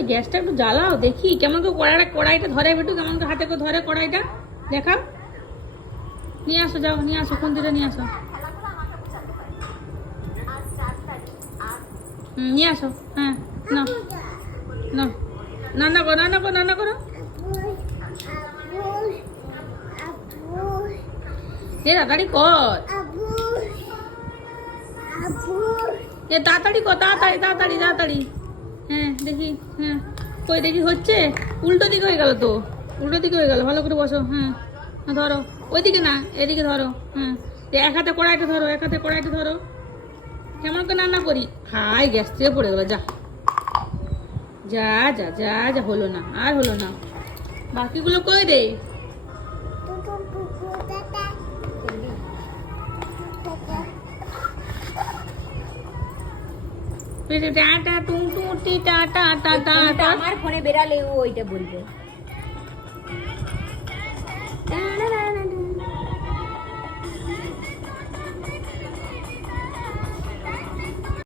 এই গ্যাসটা একটু জ্বালাও দেখি কেমন করে কড়াইটা ধরে একটু কেমন করে হাতে করে ধরে কড়াইটা দেখাও। নিয়ে আসো, যাও নিয়ে আসো, খুন্তিটা নিয়ে আসো। নিয়ে আসো। হ্যাঁ না না, রান্না করো রান্না করো রান্না করো। এ তাড়াতাড়ি কর, এ তাড়াতাড়ি কর, তাড়াতাড়ি তাড়াতাড়ি তাড়াতাড়ি। হ্যাঁ দেখি, হ্যাঁ কই দেখি হচ্ছে। উল্টো দিকে হয়ে গেল তো, উল্টো দিকে হয়ে গেল। ভালো করে বসো। হ্যাঁ ধরো, ওইদিকে না এদিকে ধরো। হ্যাঁ এক হাতে কড়াইটা ধরো, এক হাতে কড়াইটা ধরো। কেমন করে রান্না করি? হাই গ্যাস থেকে পড়ে গেল। যা যা যা যা যা, হলো না আর হলো না। বাকিগুলো কই রে? টাটা টুং টুং টি টাটা টাটা। আমার ফোনে বেরালে ও ওইটা বলবে।